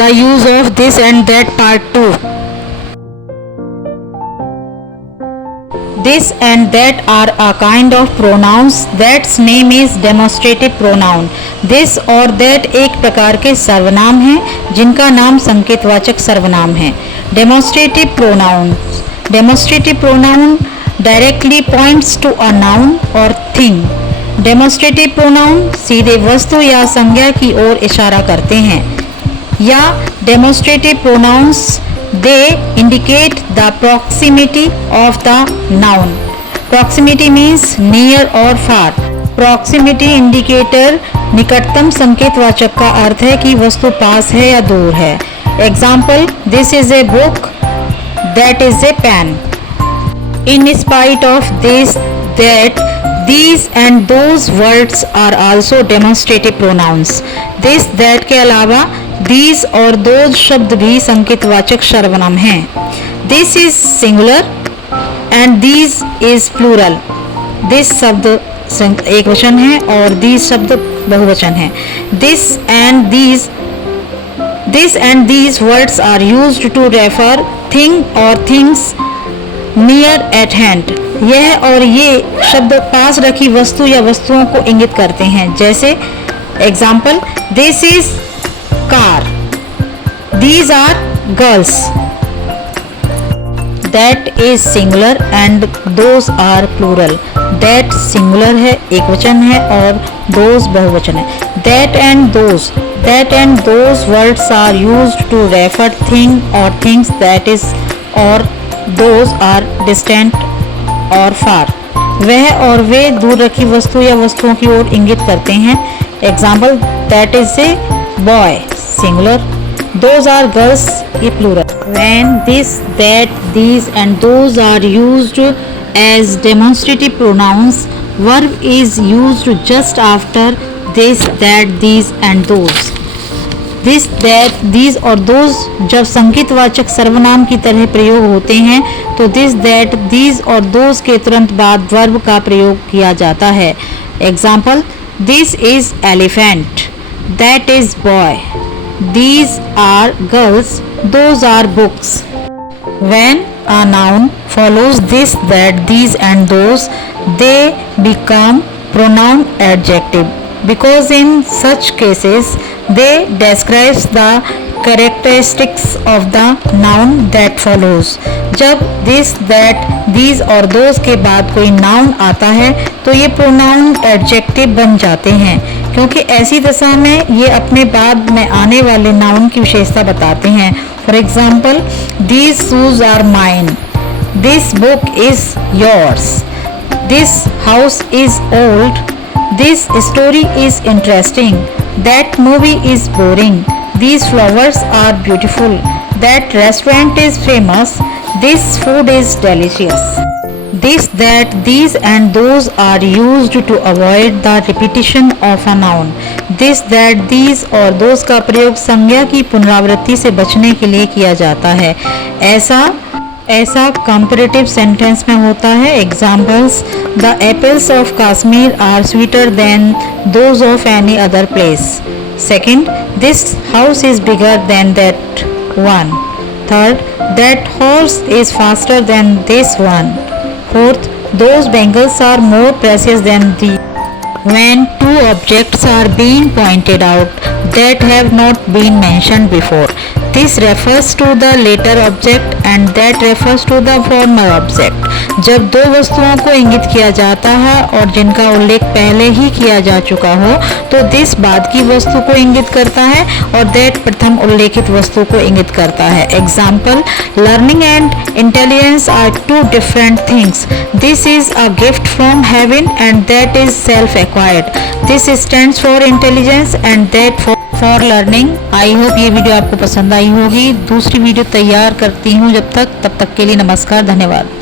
the use of this and that part too. This and that are a kind of pronouns. That's name is demonstrative pronoun. This और that एक प्रकार के सर्वनाम हैं जिनका नाम संकेतवाचक सर्वनाम है. Demonstrative pronouns. Demonstrative pronoun directly points to a noun or thing. Demonstrative pronoun सीधे वस्तु या संज्ञा की ओर इशारा करते हैं. या demonstrative pronouns they indicate the proximity of the noun. Proximity means near or far. Proximity indicator निकटतम संकेतवाचक का अर्थ है कि वस्तु पास है या दूर है. Example, this is a book, that is a pen. In spite of this, that, these and those words are also demonstrative pronouns. This, that के अलावा these और those शब्द भी संकेतवाचक सर्वनाम हैं. This is singular and these is plural. This शब्द एक वचन है और these शब्द बहुवचन है. This and these words are used to refer thing or things near at hand. यह और ये शब्द पास रखी वस्तु या वस्तुओं को इंगित करते हैं. जैसे example, this is car, these are girls. That is singular and those are plural. That singular है, एक वचन है और those बहुवचन है. That and those words are used to refer thing or things that is or those are distant or far. वह और वे दूर रखी वस्तु या वस्तुओं की ओर इंगित करते हैं. Example, that is a boy, singular. Those are girls, ये plural. When this, that, these and those are used as demonstrative pronouns, verb is used just after this, that, these and those. This, that, these और those जब संकेतवाचक सर्वनाम की तरह प्रयोग होते हैं तो this, that, these और those के तुरंत बाद verb का प्रयोग किया जाता है. Example, this is elephant, that is boy, these are girls, those are books. When a noun follows this, that, these and those, they become pronoun adjective because in such cases they describes the characteristics of the noun that follows. जब this, that, these और those के बाद कोई noun आता है तो ये pronoun adjective बन जाते हैं क्योंकि ऐसी दशा में ये अपने बाद में आने वाले noun की विशेषता बताते हैं. For example, these shoes are mine, this book is yours, this house is old, this story is interesting, that movie is boring, these flowers are beautiful, that restaurant is famous, this food is delicious. This, that, these and those are used to avoid the repetition of a noun. This, that, these और those का प्रयोग संज्ञा की पुनरावृत्ति से बचने के लिए किया जाता है. ऐसा कंपैरेटिव सेंटेंस में होता है. Examples, the apples of Kashmir are sweeter than those of any other place. Second, this house is bigger than that one. Third, that horse is faster than this one. Fourth, those bangles are more precious than the. When two objects are being pointed out that have not been mentioned before, this refers to the later object and that refers to the former object. जब दो वस्तुओं को इंगित किया जाता है और जिनका उल्लेख पहले ही किया जा चुका हो तो this बाद की वस्तु को इंगित करता है और that प्रथम उल्लेखित वस्तु को इंगित करता है. Example, learning and intelligence are two different things. This is a gift from heaven and that is self-acquired. This stands for intelligence and that for learning. I hope ये वीडियो आपको पसंद आई होगी. दूसरी वीडियो तैयार करती हूँ तब तक के लिए नमस्कार, धन्यवाद.